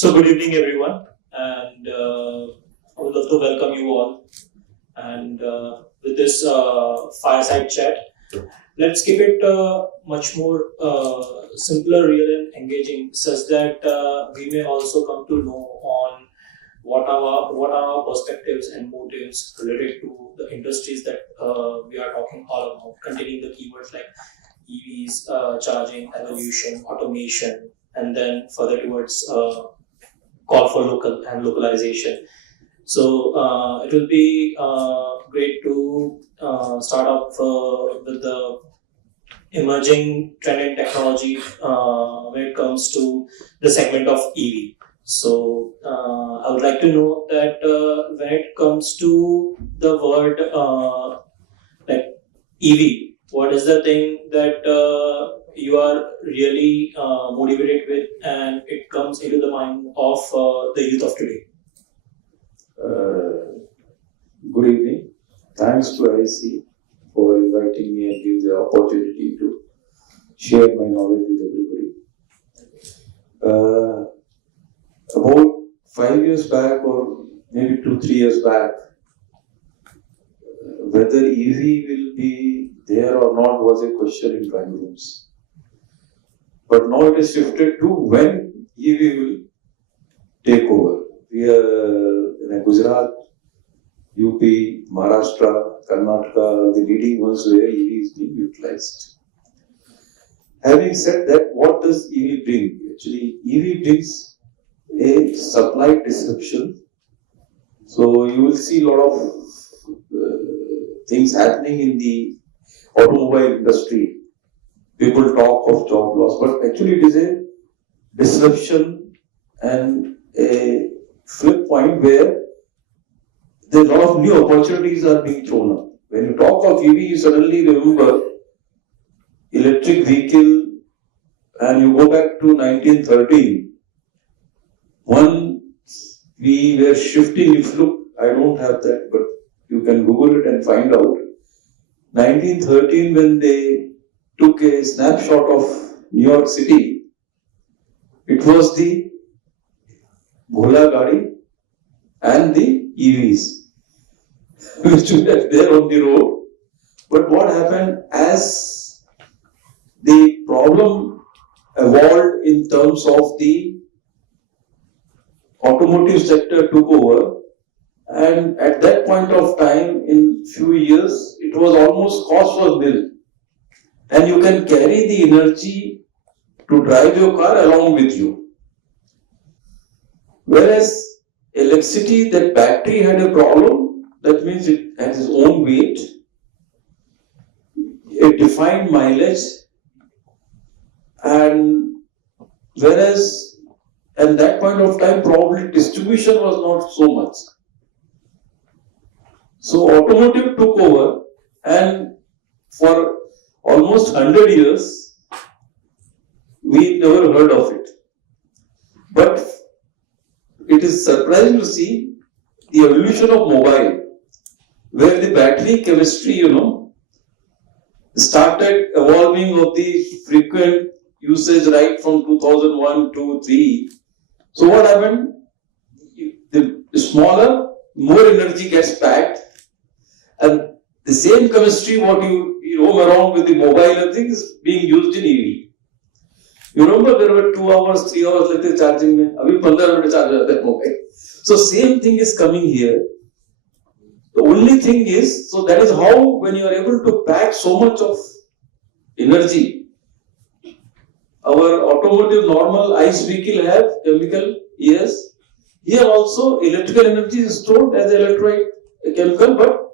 So, good evening, everyone, and I would love to welcome you all. And with this fireside chat, let's keep it much more simpler, real, and engaging, such that we may also come to know on what are our perspectives and motives related to the industries that we are talking all about, containing the keywords like EVs, charging, evolution, automation, and then further towards call for local and localization. So it will be great to start off with the emerging trend in technology when it comes to the segment of EV. So I would like to know that when it comes to the word like EV, what is the thing that you are really motivated with, and it comes into the mind of the youth of today? Good evening. Thanks to IC for inviting me and give the opportunity to share my knowledge with everybody. About 5 years back, or maybe 2-3 years back, whether EV will be there or not was a question in drawing rooms. But now it is shifted to when EV will take over. We are in Gujarat, UP, Maharashtra, Karnataka, the leading ones where EV is being utilized. Having said that, what does EV bring? Actually, EV brings a supply disruption. So you will see a lot of things happening in the automobile industry. People talk of job loss, but actually it is a disruption and a flip point where there are a lot of new opportunities are being thrown up. When you talk of EV, you suddenly remember electric vehicle, and you go back to 1913. Once we were shifting, if you look, I don't have that, but you can Google it and find out. 1913, when they took a snapshot of New York City, it was the Bhola Gadi and the EVs which were there on the road. But what happened as the problem evolved in terms of the automotive sector took over, and at that point of time, in few years, it was almost cost was nil. And you can carry the energy to drive your car along with you. Whereas electricity, that battery had a problem, that means it has its own weight, a defined mileage, and whereas at that point of time, probably distribution was not so much. So automotive took over, and for almost 100 years, we never heard of it. But it is surprising to see the evolution of mobile, where the battery chemistry, started evolving of the frequent usage right from 2001 to 3. So what happened? The smaller, more energy gets packed, and the same chemistry what you roam around with the mobile and things being used in EV. You remember there were 2 hours, 3 hours later charging mein. Abhi 15 minutes charge hota hai mobile. So same thing is coming here. The only thing is, so that is how when you are able to pack so much of energy, our automotive normal ICE vehicle have chemical, yes. Here also electrical energy is stored as electrolyte, a chemical, but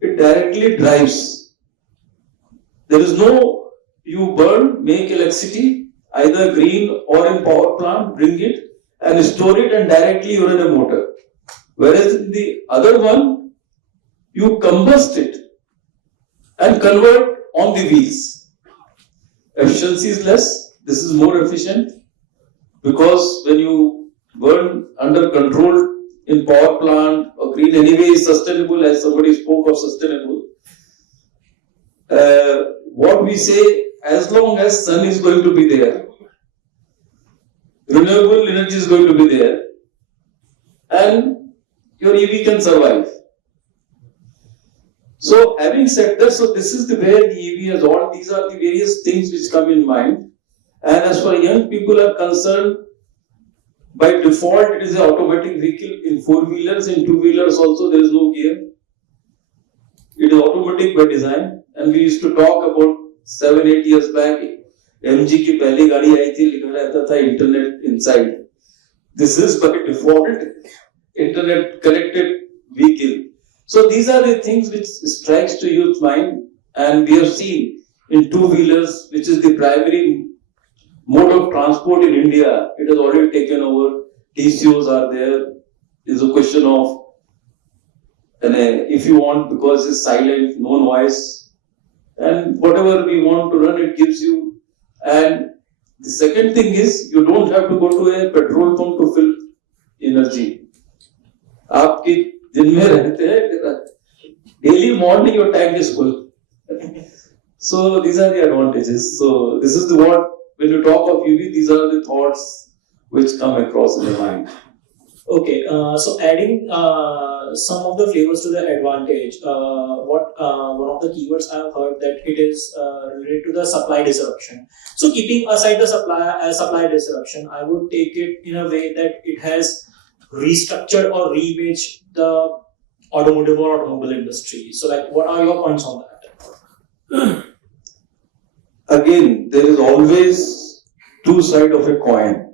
it directly drives. There is no, you burn, make electricity, either green or in power plant, bring it and store it and directly you run a motor. Whereas in the other one, you combust it and convert on the wheels. Efficiency is less, this is more efficient, because when you burn under control in power plant or green anyway is sustainable, as somebody spoke of sustainable. What we say, as long as sun is going to be there, renewable energy is going to be there, and your EV can survive. So, having said that, so this is the where the EV has all these are the various things which come in mind. And as far as young people are concerned, by default it is an automatic vehicle in four-wheelers, in two-wheelers also there is no gear. It is automatic by design, and we used to talk about 7-8 years back. MG की पहली गाड़ी आई थी, लिखा रहता था internet inside. This is by default internet connected vehicle. So these are the things which strikes to youth mind, and we have seen in two-wheelers, which is the primary mode of transport in India, it has already taken over. TCOs are there. It's a question of if you want, because it's silent, no noise, and whatever we want to run, it gives you. And the second thing is, you don't have to go to a petrol pump to fill energy. आपकी दिन में रहते हैं, daily morning your tank is full. So these are the advantages. So this is the what, when you talk of UV, these are the thoughts which come across in your mind. Okay, so adding some of the flavors to the advantage, one of the keywords I have heard that it is related to the supply disruption. So keeping aside the supply disruption, I would take it in a way that it has restructured or reimaged the automotive or automobile industry. So, like, what are your points on that? Again, there is always two sides of a coin.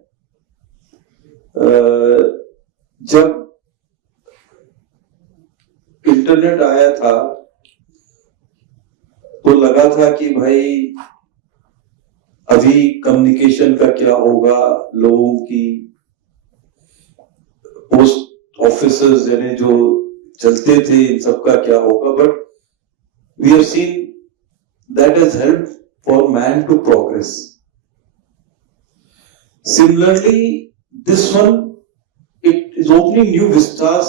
जब internet आया था तो लगा था कि भाई अभी communication का क्या होगा, लोगों की पोस्ट ऑफिसर्स यानी जो चलते थे इन सब का क्या होगा. But we have seen that has helped for man to progress. Similarly, this one, it is opening new vistas.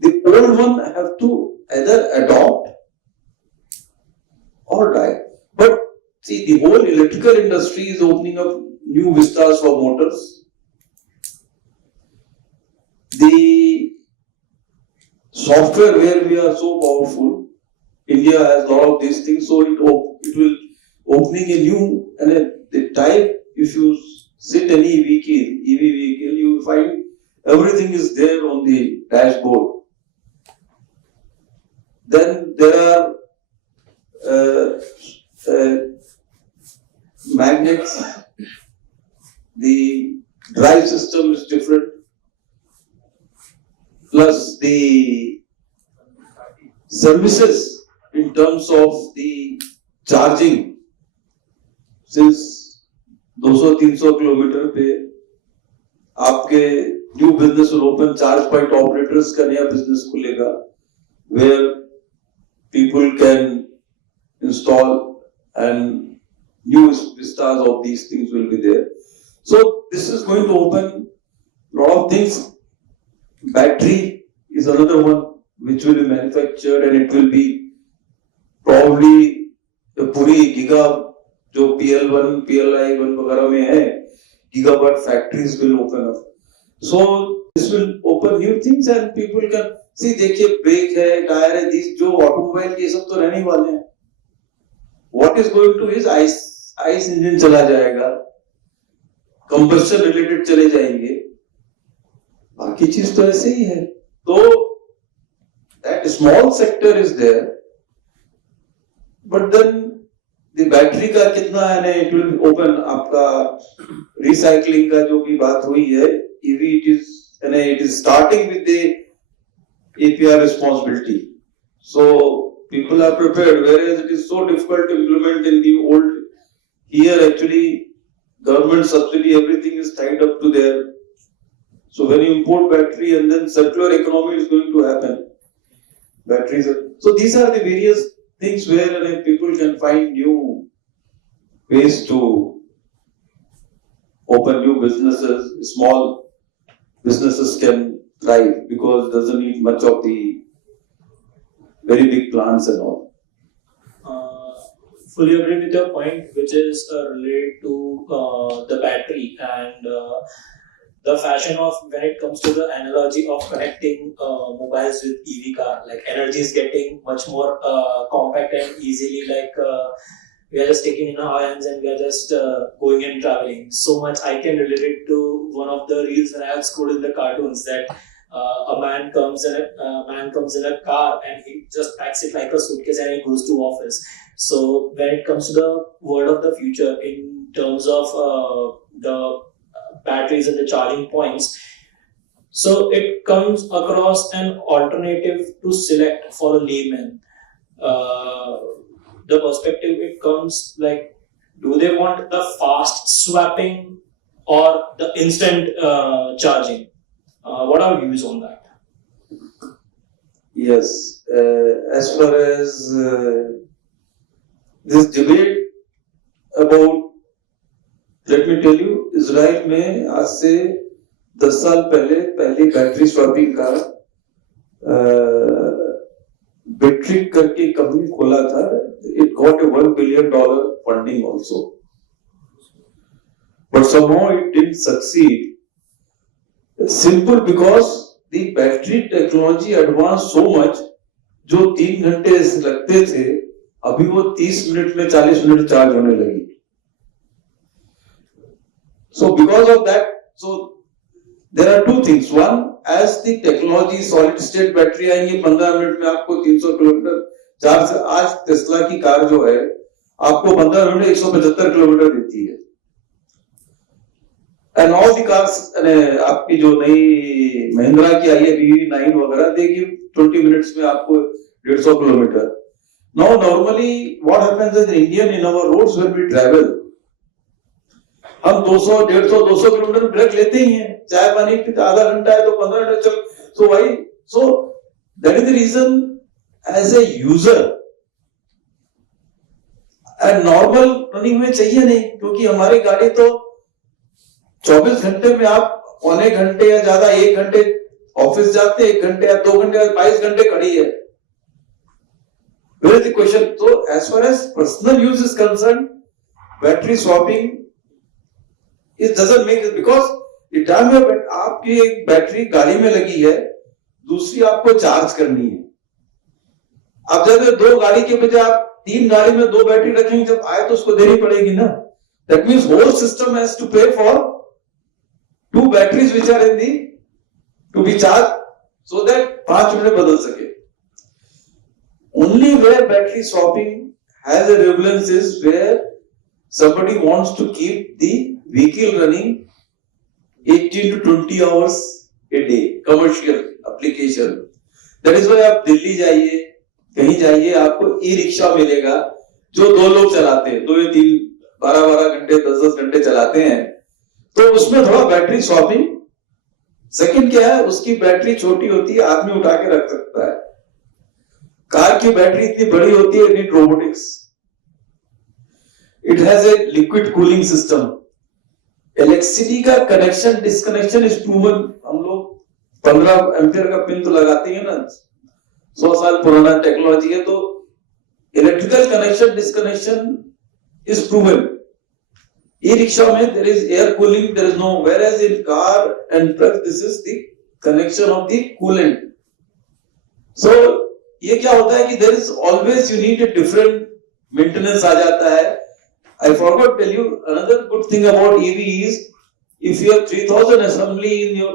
The old one have to either adopt or die. But see, the whole electrical industry is opening up new vistas for motors. The software where we are so powerful, India has a lot of these things, so it will opening a new and the type. If you sit any EV vehicle, you will find everything is there on the dashboard. Then there are magnets. The drive system is different. Plus the services in terms of the charging. Since 200-300 kilometre पे आपके new business will open, charge point operators का नया business खुलेगा, where people can install and new vistas of these things will be there. So this is going to open a lot of things. Battery is another one which will be manufactured, and it will be probably a पूरी giga जो PL1, PLI1 वगैरह में है, gigawatt factories will open up. So this will open new things and people can see. देखिए break है, tyre है, these जो automobile के सब तो रहने वाले हैं. What is going to is ice engine चला जाएगा, combustion related चले जाएंगे, बाकी चीज तो ऐसे ही है. तो that small sector is there, but then the battery का कितना है ना, it will open. आपका recycling का जो भी बात हुई है, EV it is starting with the APR responsibility. So people are prepared, whereas it is so difficult to implement in the old. Here actually government subsidy, everything is tied up to there. So when you import battery, and then circular economy is going to happen. Batteries are, so these are the various things where people can find new ways to open new businesses. Small businesses can thrive because it doesn't need much of the very big plants and all. fully agree with your point, which is related to the battery and the fashion of when it comes to the analogy of connecting mobiles with EV car. Like energy is getting much more compact and easily. Like we are just taking in our hands and we are just going and traveling. So much I can relate it to one of the reels when I have scrolled in the cartoons that a man comes in a car and he just packs it like a suitcase and he goes to office. So when it comes to the world of the future in terms of the batteries and the charging points, so it comes across an alternative to select for a layman. The perspective it comes like, do they want the fast swapping or the instant charging? What are your views on that? Yes, as far as this debate about, let me tell you, Israel में आज से 10 साल पहले पहली battery swapping का Bitrix करके company खोला था. It got a $1 billion funding also, but somehow it didn't succeed. Simple because the battery technology advanced so much. जो 3 घंटे लगते थे अभी वो 30 मिनट में 40 मिनट चार्ज होने लगी. So because of that, so there are two things. One, as the technology solid state battery आएंगी 15 मिनट में आपको 300 किलोमीटर चार्ज. आज टेस्ला की कार जो है आपको 15 मिनट में 175 किलोमीटर देती है. And all the cars, आपकी जो नई महिंद्रा की आई है BV9 वगैरह देगी 20 मिनट्स में आपको 150 kilometre. Now normally what happens is in India in our roads when we travel, हम 200, 150, 200 किलोमीटर ब्रेक लेते ही हैं. चाय पानी पीते आधा घंटा है तो 15 मिनट चल. So why? So that is the reason as a user and normal running में चाहिए नहीं, क्योंकि हमारी गाड़ी तो 24 घंटे में आप पौने घंटे या ज्यादा 1 घंटे ऑफिस जाते, 1 घंटे या 2 घंटे या 22 घंटे खड़ी है. Where is the question? So as far as personal use is concerned, battery swapping it doesn't make it, because the time आपकी एक बैटरी गाड़ी में लगी है, दूसरी आपको चार्ज करनी है. आप जब 2 गाड़ी के बजाय आप 3 गाड़ी में 2 बैटरी रखेंगे, जब आए तो उसको देनी पड़ेगी ना. That means whole system has to pay for 2 batteries which are in the to be charged so that 5 minute बदल सके. Only where battery swapping has a relevance is where somebody wants to keep the vehicle running 18 to 20 hours a day, commercial application. That is why आप दिल्ली जाइए, कहीं जाइए, आपको e rickshaw मिलेगा जो 2 लोग चलाते हैं, 2 या 3, 12 घंटे 10 घंटे चलाते हैं. तो उसमें थोड़ा बैटरी स्वैपिंग. सेकंड क्या है, उसकी बैटरी छोटी होती है, आदमी उठा के रख सकता है. कार की बैटरी इतनी बड़ी होती है, need robotics. It has a liquid cooling system. Electricity का कनेक्शन डिस्कनेक्शन इज प्रूवन. हम लोग 15 एम्पियर का पिन तो लगाते हैं ना, 100 साल पुराना टेक्नोलॉजी है, तो electrical connection disconnection is proven. E-rickshaw में there is air cooling, there is no, whereas in car and truck this is the connection of the coolant. So ये क्या होता है कि there is always you need a different maintenance आ जाता है. I forgot to tell you another good thing about EV is if you have 3000 assembly in your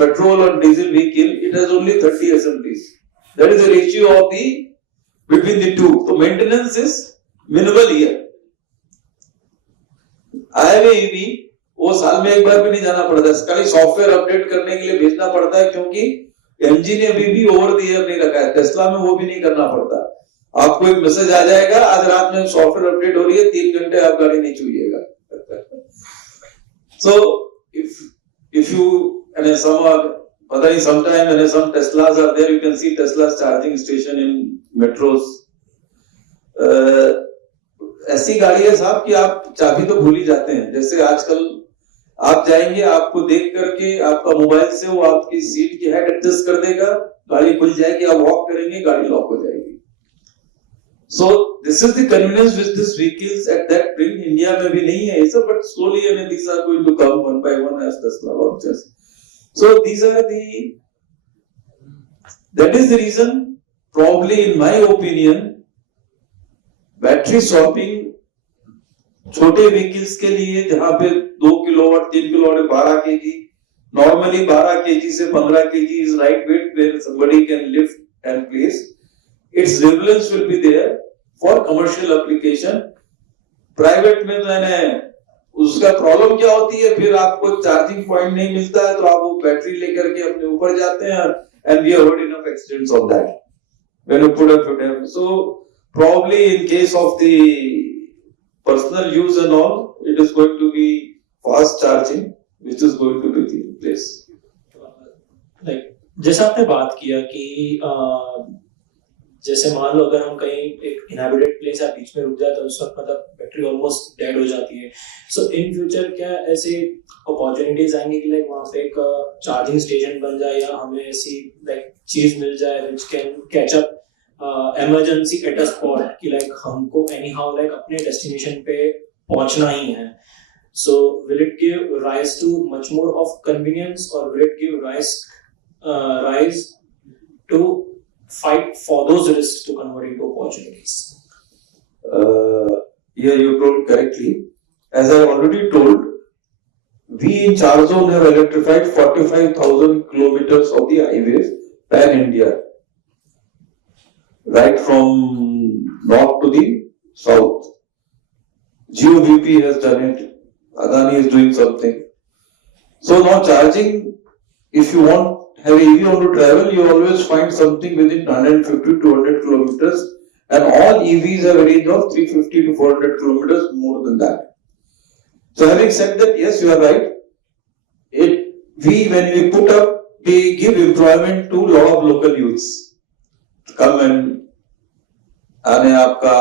petrol or diesel vehicle, it has only 30 assemblies. That is the ratio of the between the two. So maintenance is minimal here. IVEV वो साल में एक बार भी नहीं जाना पड़ता है, खाली सॉफ्टवेयर अपडेट करने के लिए भेजना पड़ता है, क्योंकि एमजी ने अभी भी ओवर द एयर नहीं रखा है. टेस्ला में वो भी नहीं करना पड़ता. आपको एक मैसेज आ जाएगा, आज रात में सॉफ्टवेयर अपडेट हो रही है, 3 घंटे आप गाड़ी नहीं छूइएगा. So if you and some are पता नहीं sometime and some Teslas are there, you can see Tesla's charging station in metros. ऐसी गाड़ी है साहब कि आप चाबी तो भूल ही जाते हैं. जैसे आजकल आप जाएंगे, आपको देख करके आपका मोबाइल से वो आपकी सीट की हाइट एडजस्ट कर देगा, गाड़ी खुल जाएगी, आप वॉक करेंगे, गाड़ी लॉक हो जाएगी. So this is the convenience which these vehicles at that bring. India में भी नहीं है ये सब, but slowly and these are going to come one by one as Tesla launches. So these are the, that is the reason, probably in my opinion, battery swapping छोटे vehicles के लिए जहां पे 2 kilowatt 3 kilowatt 12 KG, normally 12 KG से 15 KG is right weight where somebody can lift and place. Its relevance will be there for commercial application. Private में तो है उसका प्रॉब्लम क्या होती है, फिर आपको चार्जिंग पॉइंट नहीं मिलता है तो आप वो बैटरी लेकर के अपने ऊपर जाते हैं, and we have heard enough accidents of that when you put up. So probably in case of the personal use and all, it is going to be fast charging which is going to be the place. Like जैसा आपने बात किया कि जैसे मान लो अगर हम कहीं एक इनहैबिटेड प्लेस या बीच में रुक जाए तो उस वक्त मतलब बैटरी ऑलमोस्ट डेड हो जाती है. सो इन फ्यूचर क्या ऐसे अपॉर्चुनिटीज आएंगे कि लाइक वहाँ पे एक चार्जिंग स्टेशन बन जाए या हमें ऐसी लाइक चीज मिल जाए which can catch up emergency at a spot कि लाइक हमको एनी हाउ लाइक अपने डेस्टिनेशन पे पहुंचना ही है. So will it give rise to much more of convenience और will it give rise to fight for those risks to convert into opportunities? Yeah, you told correctly. As I already told, we in Charzone have electrified 45,000 kilometers of the highways pan India, right from north to the south. GOVP has done it. Adani is doing something. So now charging, if you want have EV on to travel, you always find something within 150 to 200 kilometers, and all EVs have a range of 350 to 400 kilometers, more than that. So having said that, yes, you are right. When we put up, we give employment to lot of local youths. Come and आने आपका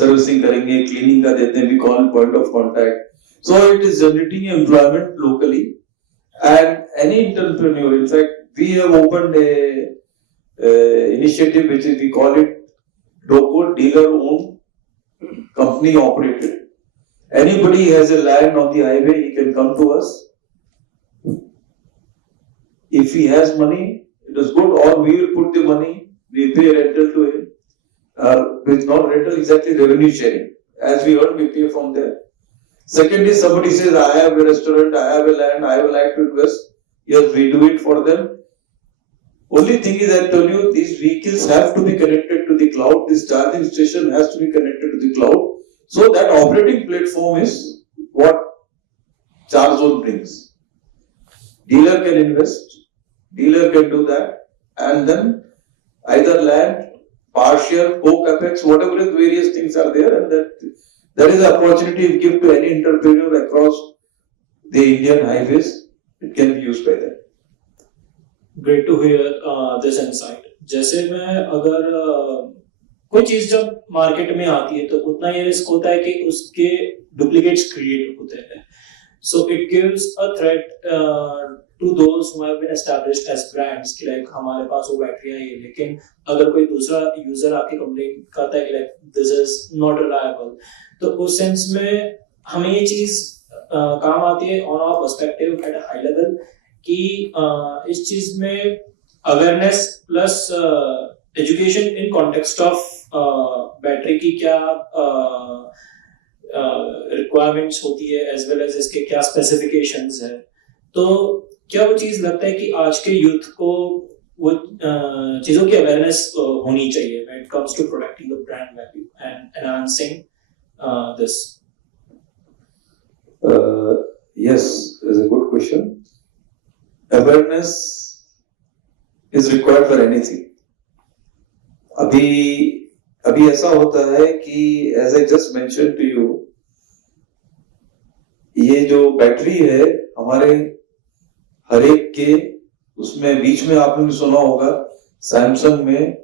servicing करेंगे, cleaning का देते हैं, we call point of contact. So it is generating employment locally. And any entrepreneur, in fact, we have opened a initiative which is, we call it DOCO, dealer owned, company operated. Anybody has a land on the highway, he can come to us. If he has money, it is good, or we will put the money, we pay rental to him. It's not rental, exactly revenue sharing. As we earn, we pay from there. Secondly, somebody says, I have a restaurant, I have a land, I would like to invest. Yes, we do it for them. Only thing is, I tell you, these vehicles have to be connected to the cloud. This charging station has to be connected to the cloud. So that operating platform is what Charzone brings. Dealer can invest, dealer can do that, and then either land, partial, co-capex, whatever is various things are there, and that is the opportunity we give to any entrepreneur across the Indian highways. It can be used by them. Great to hear this insight. जैसे मैं अगर कोई चीज जब market में आती है तो उतना ये रिस्क होता है कि उसके डुप्लीकेट्स क्रिएट होते हैं. So it gives a threat to those who have been established as brands कि लाइक हमारे पास वो बैटरी है ये, लेकिन अगर कोई दूसरा यूजर आके कंप्लेन करता है कि like this is not reliable, तो उस सेंस में हमें ये चीज काम आती है on our perspective at a high level कि इस चीज में awareness plus education in context of battery की क्या रिक्वायरमेंट्स होती है एज वेल एज इसके क्या स्पेसिफिकेशंस है. तो क्या वो चीज लगता है कि आज के यूथ को वो चीजों की अवेयरनेस होनी चाहिए when it comes to protecting the brand value and enhancing this? Yes, is a good question. Awareness is required for anything. अभी ऐसा होता है कि as I just mentioned to you, ये जो बैटरी है हमारे हर एक के उसमें बीच में आपने भी सुना होगा सैमसंग में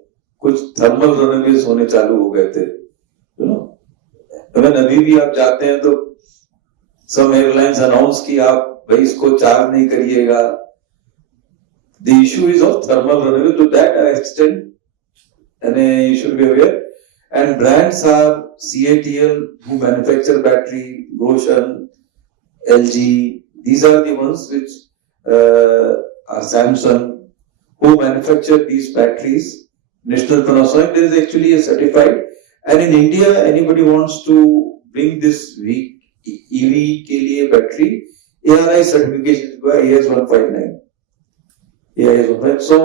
कुछ थर्मल रनअवेज होने चालू हो गए थे, यू नो. अभी भी आप जाते हैं तो some airlines announce कि आप भाई इसको चार्ज नहीं करिएगा. The issue is of thermal runaway to that extent, and you should be aware. and brands are CATL, who manufacture battery, Roshan, LG. These are the ones which are Samsung, who manufacture these batteries. National Panasonic, there is actually a certified, and in India, anybody wants to bring this EV के लिए battery, ARI certification required, AS 159. AIS 159. So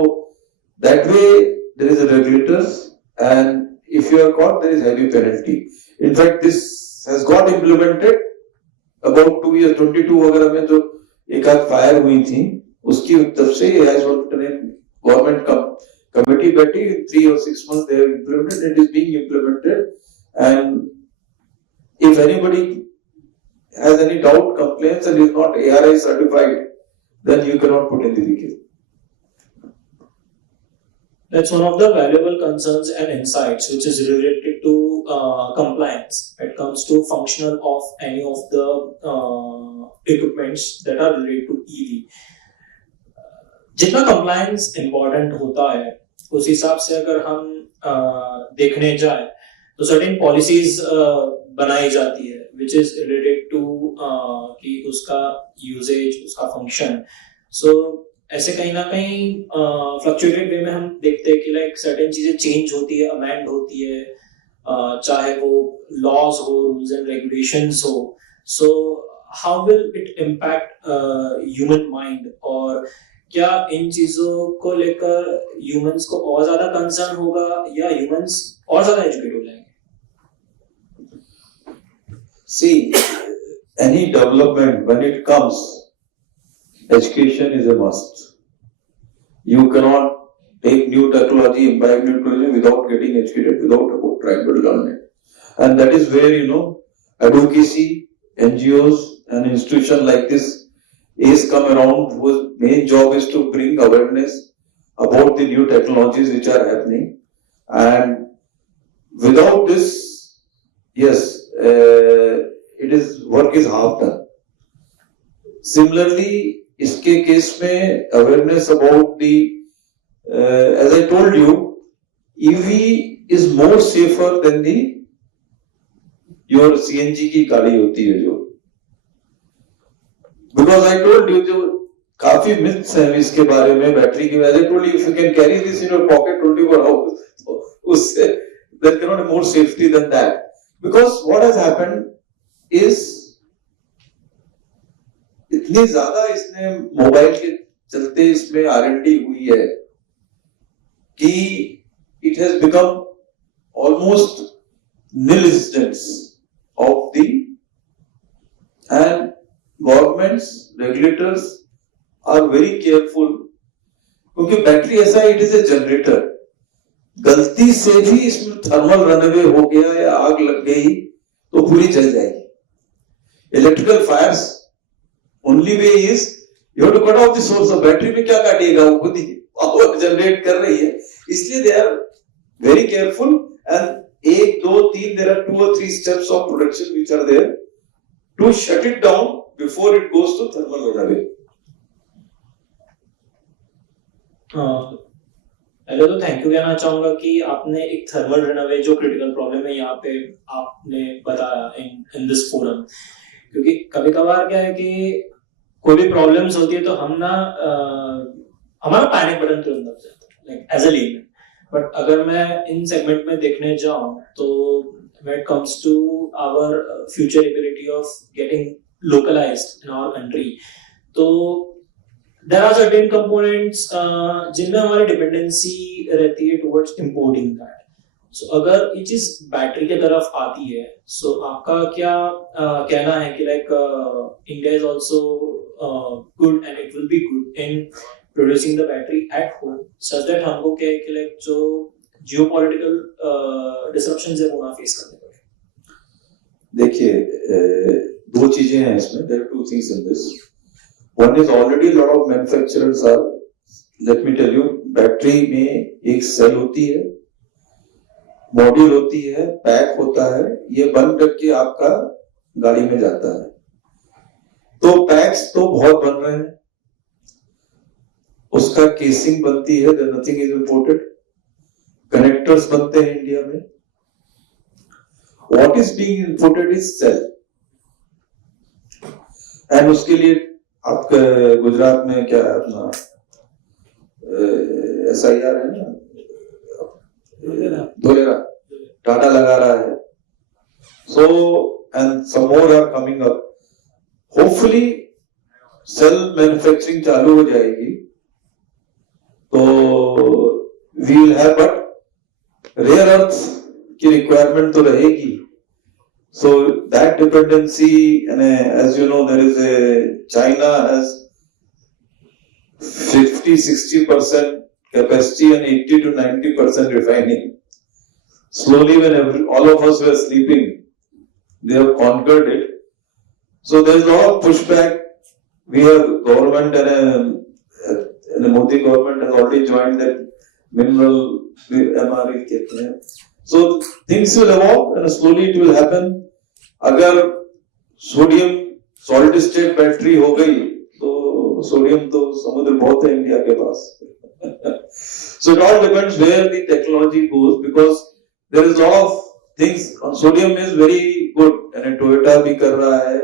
that way there is a regulators, and if you are caught, there is heavy penalty. In fact, this has got implemented about 2 years, 22 वगैरह में जो एक आध fire हुई थी, उसकी तब से AIS 159 गवर्नमेंट committee बैठी, 3 or 6 months they have implemented. It is being implemented, and if anybody has any doubt, complaints, and is not ARI certified, then you cannot put in the vehicle. That's one of the valuable concerns and insights which is related to compliance. It comes to functional of any of the equipments that are related to EV. जितना compliance important होता है, उस हिसाब से अगर हम देखने जाए तो certain policies बनाई जाती है which is related to कि उसका usage, उसका function. So ऐसे कहीं ना कहीं फ्लक्चुएटेड वे में हम देखते हैं कि लाइक सर्टेन चीजें चेंज होती है, अमेंड होती है, चाहे वो लॉज हो, रूल्स एंड रेगुलेशंस हो. So how will it impact human mind, और क्या इन चीजों को लेकर ह्यूमंस को और ज्यादा कंसर्न होगा या ह्यूमंस और ज्यादा एजुकेट हो जाएंगे? See, any development when it comes, education is a must. You cannot take new technology, imbibe new technology without getting educated, without trying to learn it. And that is where, advocacy, NGOs and institutions like this is come around, whose main job is to bring awareness about the new technologies which are happening. And without this, yes, work is half done. Similarly, इसके case में awareness about the, as I told you, EV is more safer than your CNG की गाड़ी होती है जो, because I told you जो काफी myths हैं इसके बारे में, बैटरी की. As I told you, if you can carry this in your pocket 24 hours, उससे there cannot be more safety than that. Because what has happened is इतनी ज्यादा इसने मोबाइल के चलते इसमें R&D हुई है कि it has become almost nil instance of the, and governments, regulators are very careful, क्योंकि बैटरी ऐसा है, it is a generator. गलती से भी इसमें थर्मल रनअवे हो गया या आग लग गई तो पूरी जल जाएगी. Electrical fires only way is you have to cut off the source of battery. में क्या काटिएगा, वो खुद ही पावर जनरेट कर रही है, इसलिए they are very careful. And 1, 2, 3 there are 2 or 3 steps of production which are there to shut it down before it goes to thermal runaway. पहले तो थैंक यू कहना चाहूंगा कि आपने एक थर्मल रनअवे जो क्रिटिकल प्रॉब्लम है यहाँ पे आपने बताया इन दिस फोरम. क्योंकि कभी कभार क्या है कि कोई भी प्रॉब्लम्स होती है तो हम ना हमारा पैनिक बटन तुरंत दब जाता है, like as a leader. But अगर मैं इन सेगमेंट में देखने जाऊं तो when it comes to our future ability of getting localized in our country, तो there are certain components जिनमें हमारी डिपेंडेंसी रहती है towards importing that. So अगर ये चीज बैटरी के तरफ आती है, so आपका क्या कहना है कि like India is also good and it will be good in producing the battery at home such that हमको क्या है कि like जो geopolitical disruptions है वो ना face करने पड़े. देखिए, दो चीजें हैं इसमें. There are two things in this. One is already a lot of manufacturers are, let me tell you, battery में एक सेल होती है, मॉड्यूल होती है, पैक होता है, ये बन करके आपका गाड़ी में जाता है. तो पैक्स तो बहुत बन रहे हैं, उसका केसिंग बनती है, नथिंग इज इंपोर्टेड. कनेक्टर्स बनते हैं इंडिया में, what is being inputted is cell. And उसके लिए आपके गुजरात में क्या है अपना SIR है ना, धोलेरा टाटा लगा रहा है. So and some more are coming up. Hopefully cell manufacturing चालू हो जाएगी तो we will have, but rare earth की requirement तो रहेगी. So that dependency, and as you know, there is China has 50-60% capacity and 80 to 90% refining. Slowly, when all of us were sleeping, they have conquered it. So there is a lot of pushback. We have government and the Modi government has already joined that mineral MRE. So things will evolve and slowly it will happen. अगर sodium solid state battery हो गई तो sodium तो समुद्र बहुत है India के पास. So it all depends where the technology goes, because there is a lot of things. Sodium is very good and Toyota भी कर रहा है,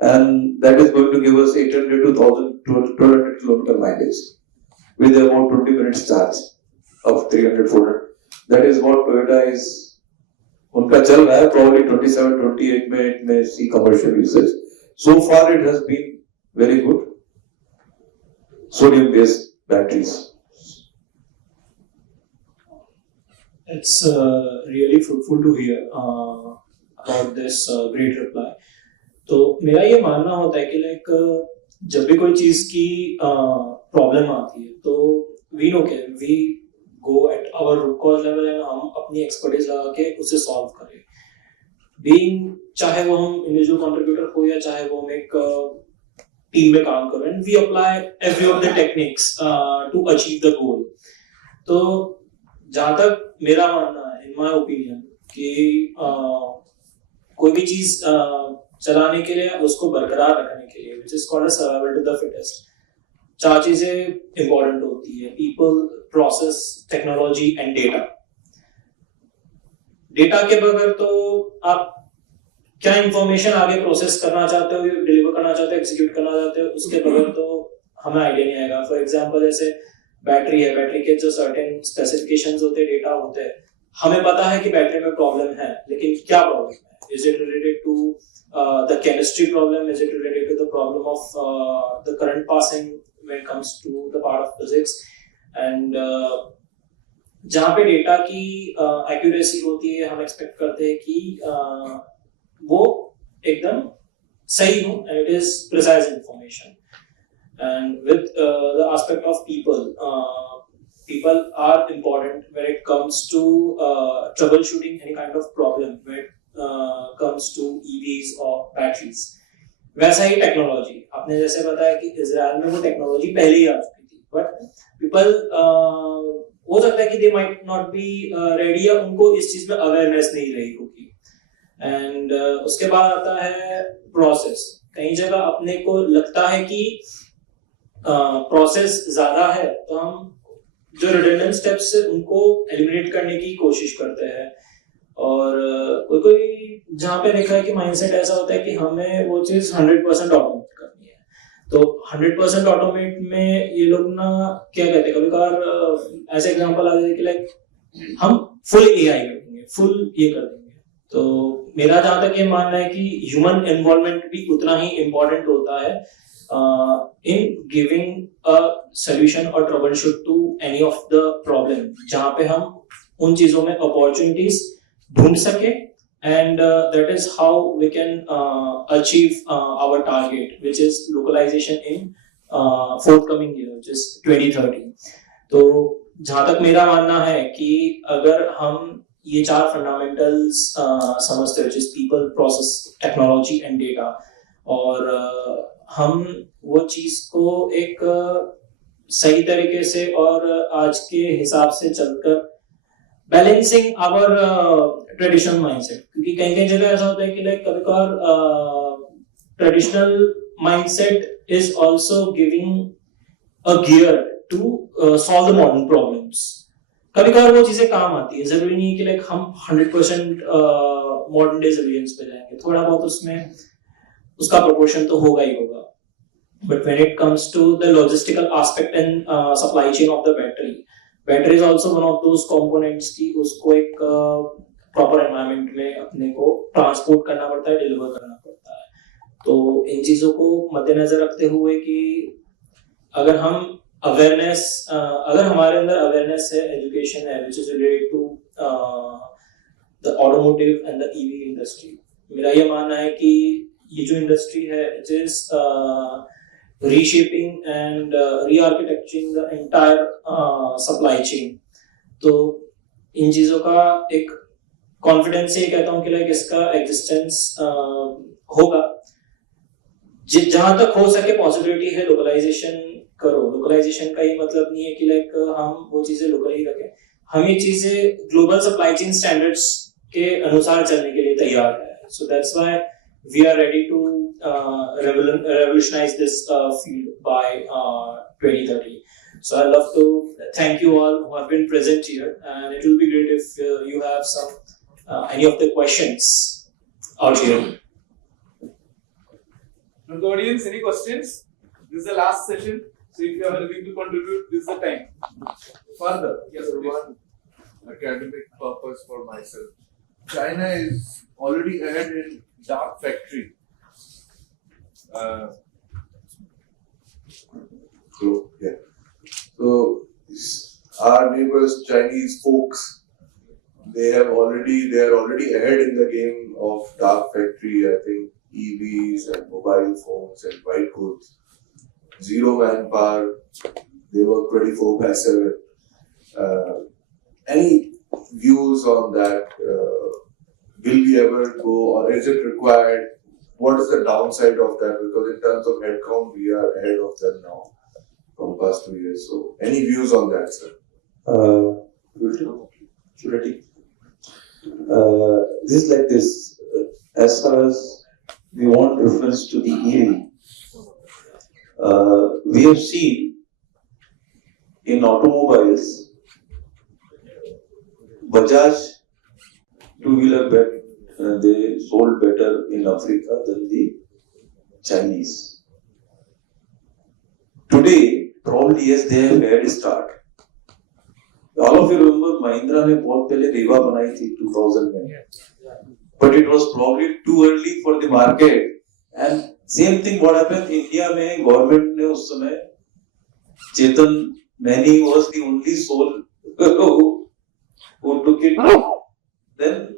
and that is going to give us 800 to 1200 kilometer mileage with about 20 minutes charge of 300-400. That is what Toyota is. उनका चल रहा है, probably 27-28 में it may see commercial usage. So far it has been very good. Sodium based batteries. It's really fruitful to hear about this great reply. तो मेरा ये मानना होता है कि लाइक जब भी कोई चीज की प्रॉब्लम आती है तो वी नो के we go at our root cause level and हम अपनी expertise लगा के उसे solve करें. Being चाहे वो हम individual contributor हो या चाहे वो हम एक team में काम करें, and we apply every of the techniques to achieve the goal. तो जहाँ तक मेरा मानना है, in my opinion, कि कोई भी चीज चलाने के लिए उसको बरकरार रखने के लिए, which is called a survival to the fittest, चार चीजें इंपॉर्टेंट होती है: people, process, technology and data. Data के बगैर तो आप क्या इंफॉर्मेशन आगे प्रोसेस करना चाहते हो, डिलीवर करना चाहते हो, एग्जीक्यूट करना चाहते हो, उसके बगैर तो हमें आइडिया नहीं आएगा. फॉर एग्जांपल जैसे बैटरी है, बैटरी के जो सर्टेन स्पेसिफिकेशंस होते हैं, डेटा होते हैं, हमें पता है कि बैटरी में प्रॉब्लम है, लेकिन क्या प्रॉब्लम है? Is it related to the chemistry problem? Is it related to the problem of the current passing when it comes to the part of physics? And जहाँ पे डेटा की एक्यूरेसी होती है, हम एक्सपेक्ट करते हैं कि वो एकदम सही हो, and it is precise information. And with the aspect of people, people are important when it comes to troubleshooting any kind of problem when it comes to EVs or batteries. वैसा ही technology, आपने जैसे बताया कि Israel में वो technology पहले ही आ चुकी थी, बट पीपल हो सकता है कि they might not be ready या उनको इस चीज में अवेयरनेस नहीं रही होगी. एंड उसके बाद आता है प्रोसेस. कई जगह अपने को लगता है कि प्रोसेस ज्यादा है तो हम जो रिडंडेंट स्टेप्स है उनको एलिमिनेट करने की कोशिश करते हैं. और कोई जहाँ पे देखा है कि माइंडसेट ऐसा होता है कि हमें वो चीज 100% ऑटोमेट करनी है. तो 100% ऑटोमेट में ये लोग ना क्या कहते हैं, कभी कभार ऐसे एग्जांपल आ जाते हैं कि लाइक हम फुल एआई कर देंगे, फुल ये कर देंगे. तो मेरा जहाँ तक ये मानना है कि ह्यूमन इन्वॉल्वमेंट भी उतना ही इम्पोर्टेंट होता है इन गिविंग अ सोल्यूशन और troubleshoot to any of the problem, जहाँ पे हम उन चीजों में अपॉर्चुनिटीज ढूंढ सके, and that is how we can achieve our target, which is localization in forthcoming year, which is 2030. तो जहाँ तक मेरा मानना है कि अगर हम ये चार फंडामेंटल्स समझते हैं, which is people, process, technology and data, और हम वो चीज को एक सही तरीके से और आज के हिसाब से चलकर बैलेंसिंग आवर ट्रेडिशनल माइंडसेट, क्योंकि कहीं कहीं जगह ऐसा होता है कि लाइक कभी कभार traditional mindset is also giving a gear to solve the modern problems. कभी कभार वो चीजें काम आती है, जरूरी नहीं कि लाइक हम 100% मॉडर्न डे सिविलियंस पे जाएंगे, थोड़ा बहुत उसमें उसका प्रोपोर्शन तो होगा ही होगा. But when it comes to the logistical aspect and supply chain of the battery is also one of those components कि उसको एक proper environment में अपने को transport करना पड़ता है, deliver करना पड़ता है. तो इन चीजों को मद्देनजर रखते हुए कि अगर हम अगर हमारे अंदर awareness है, education है, which is related to the automotive and the EV industry, मेरा ये मानना है कि ये जो इंडस्ट्री है, it is reshaping and re-architecting the entire supply chain. तो इन चीजों का एक कॉन्फिडेंस से कहता हूँ कि लाइक इसका एग्जिस्टेंस होगा. जहां तक हो सके पॉसिबिलिटी है लोकलाइजेशन करो. लोकलाइजेशन का ये मतलब नहीं है कि लाइक हम वो चीजें लोकल ही रखें. हम ये चीजें ग्लोबल सप्लाई चेन स्टैंडर्ड्स के अनुसार चलने के लिए तैयार है. So that's why we are ready to revolutionize this field by 2030. So I'd love to thank you all who have been present here, and it will be great if you have some any of the questions out here. From the audience, any questions? This is the last session, so if you are willing to contribute, this is the time. Further, yes, For please. one academic purpose for myself, China is already ahead in dark factory. So our neighbors, Chinese folks, they are already ahead in the game of dark factory. I think EVs and mobile phones and white goods, zero manpower. They work 24/7. Any views on that? Will we ever go, or is it required? What is the downside of that? Because in terms of headcount, we are ahead of them now from past 2 years. So, any views on that, sir? Should I take? This is like this. As far as we want reference to the EV, we have seen in automobiles, Bajaj two-wheeler they sold better in Africa than the Chinese. Today, probably yes, they have had a start. All of you remember Mahindra ने बहुत पहले रेवा बनाई थी 2000 में, but it was probably too early for the market. And same thing what happened India में government ने उस समय Chetan Maini was the only soul who took it. Then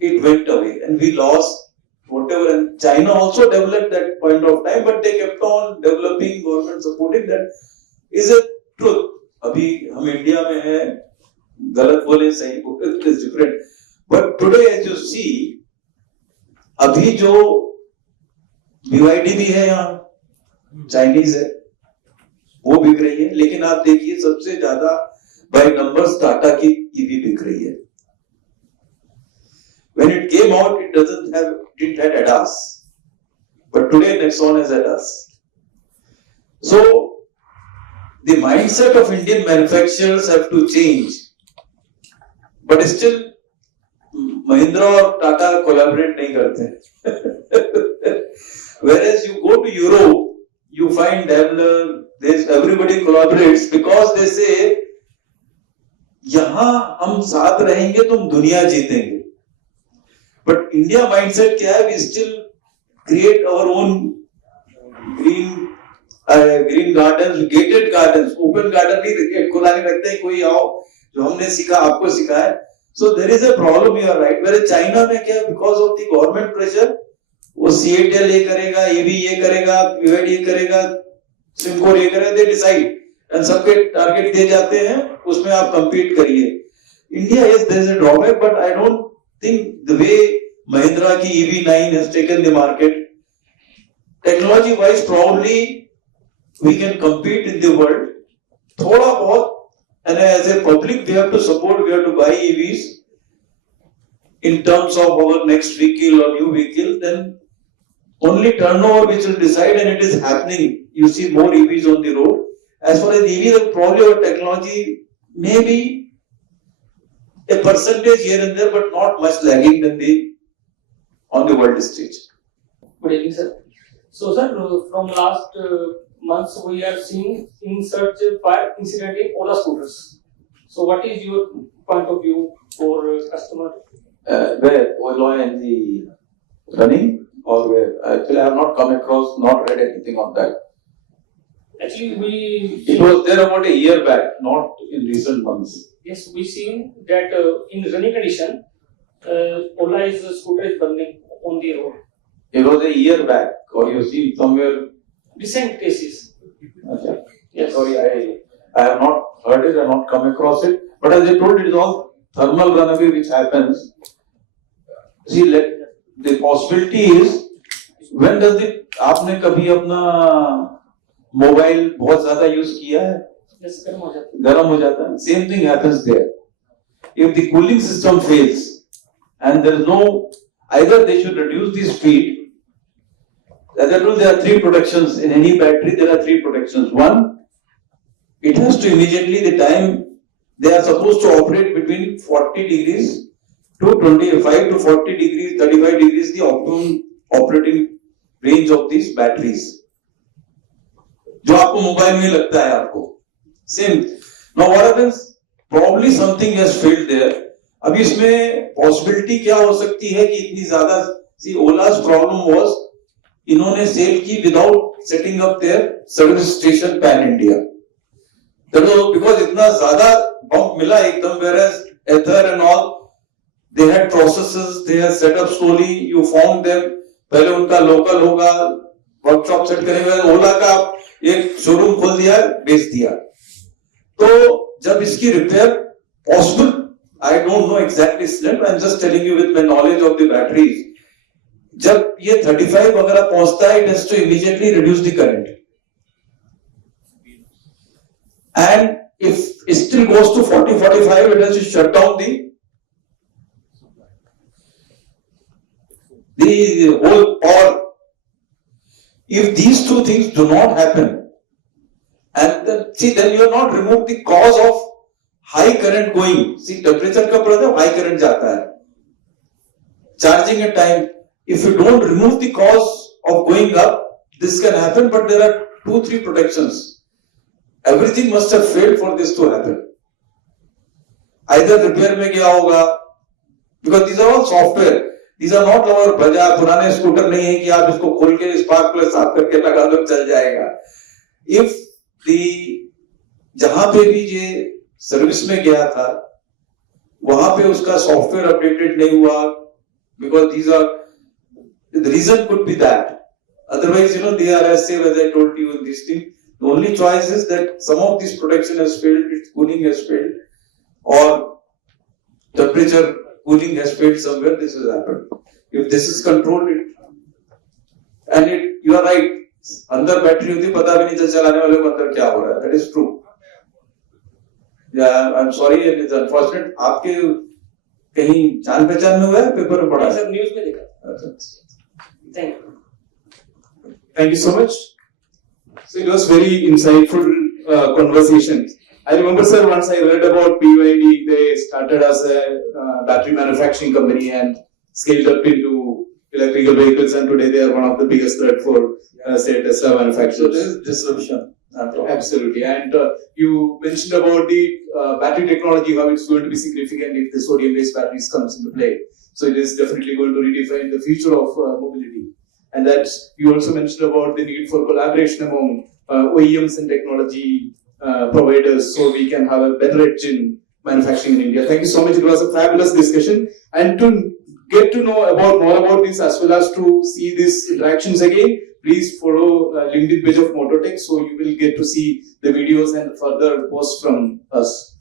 it went away and we lost whatever. And China also developed that point of time, but they kept on developing, government supporting. That is a truth. अभी हम India में हैं, गलत बोले सही बोले, it is different. But today as you see, अभी जो BYD भी है यहाँ, चाइनीज है, वो बिक रही है. लेकिन आप देखिए सबसे ज्यादा by numbers टाटा की EV बिक रही है. When it came out, it didn't have ADAS, but today Nexon has ADAS. So the mindset of Indian manufacturers have to change, but still Mahindra और Tata collaborate नहीं करते. Whereas you go to Europe, you find Daimler, everybody collaborates because they say यहाँ हम साथ रहेंगे तो हम दुनिया जीतेंगे. But India mindset क्या है? We still create our own green gardens, gated gardens, open garden भी खुला नहीं रखते हैं. कोई आओ जो हमने सीखा आपको सिखा है. So there is a problem, you are right. Whereas China में क्या? Because of the government pressure, वो CATL ये करेगा, EV ये करेगा, BYD ये करेगा, Simco ये करेगा, they decide and सबके टारगेट दे जाते हैं, उसमें आप compete करिए. India, yes, there is a drawback, but I don't think the way Mahindra ki EV9 has taken the market, technology wise probably we can compete in the world. Thoda bahut, and as a public we have to support, we have to buy EVs in terms of our next vehicle or new vehicle, then only turnover which will decide, and it is happening. You see more EVs on the road. As far as EV, then probably our technology maybe a percentage here and there, but not much lagging than on the world stage. Good evening, sir. So, sir, from last months we are seeing in such fire incident in Ola scooters. So, what is your point of view for customer? Where Ola and the running or where? Actually, I have not come across, not read anything on that. Actually, It was there about a year back, not in recent months. yes, we seen that in running condition, Ola's scooter is burning on the road. It was a year back, or you see somewhere. Recent cases. Okay. Yes. Sorry, I have not heard it, I have not come across it. But as I told, it is all thermal runaway which happens. See, the possibility is, when does it, आपने कभी अपना mobile बहुत ज़्यादा use किया है? Yes, गर्म हो जाता है. गर्म हो जाता है. Same thing happens there. If the cooling system fails and there is no, either they should reduce the speed. As I told, there are three protections in any battery. There are three protections. One, it has to immediately, the time they are supposed to operate between 40 degrees to 25 to 40 degrees, 35 degrees, the optimum operating range of these batteries. जो आपको mobile में लगता है आपको. Same. Now what happens? Probably something has failed there. अभी इसमें possibility क्या हो सकती है कि इतनी ज्यादा, see Ola's problem was, इन्होंने सेल की without setting up their service station pan India. तो because इतना ज्यादा bump मिला एकदम, whereas Ether and all, they had processes, they had set up slowly, you found them, पहले उनका local होगा, workshop set करेंगे, ओला का एक शोरूम खोल दिया, बेच दिया. तो जब इसकी repair possible, I don't know exactly, I'm just telling you with my knowledge of the batteries. जब ये 35 वगैरह पहुंचता है, it has to immediately reduce the current. And if it still goes to 40-45, it has to shut down the whole power. If these two things do not happen, and then you have not removed the cause of high current going. See, temperature का problem, high current जाता है. Charging at time, if you don't remove the cause of going up, this can happen, but there are 2-3 protections. Everything must have failed for this to happen. Either repair में गया होगा, because these are all software. These are not our बजा पुराने scooter नहीं है कि आप इसको खोल के स्पार्क प्लग साफ करके लगा दो चल जाएगा. If जहां पे भी ये सर्विस में गया था, वहां पे उसका सॉफ्टवेयर अपडेटेड नहीं हुआ, because these are, the reason could be that. Otherwise, they are as safe as I told you in this thing. The only choice is that some of this protection has failed, its cooling has failed, or temperature cooling has failed somewhere, this has happened. If this is controlled, you are right, अंदर battery होती पता भी नहीं चल चलाने वाले को अंदर क्या हो रहा है. That is true. Yeah, I'm sorry, and it's unfortunate. आपके कहीं जान पहचान में हुआ है, पेपर में पढ़ा है? सर न्यूज़ में देखा. Thank you. Thank you so much. So it was very insightful conversation. I remember, sir, once I read about BYD, they started as a battery manufacturing company and scaled up into electrical vehicles, and today they are one of the biggest threat for, say, Tesla manufacturers. So there is disruption. Absolutely. And you mentioned about the battery technology, how it's going to be significant if the sodium-based batteries comes into play. So it is definitely going to redefine the future of mobility. And that you also mentioned about the need for collaboration among OEMs and technology providers, so we can have a better edge in manufacturing in India. Thank you so much. It was a fabulous discussion. And to get to know more about this, as well as to see these interactions again, please follow LinkedIn page of Mototech, so you will get to see the videos and further posts from us.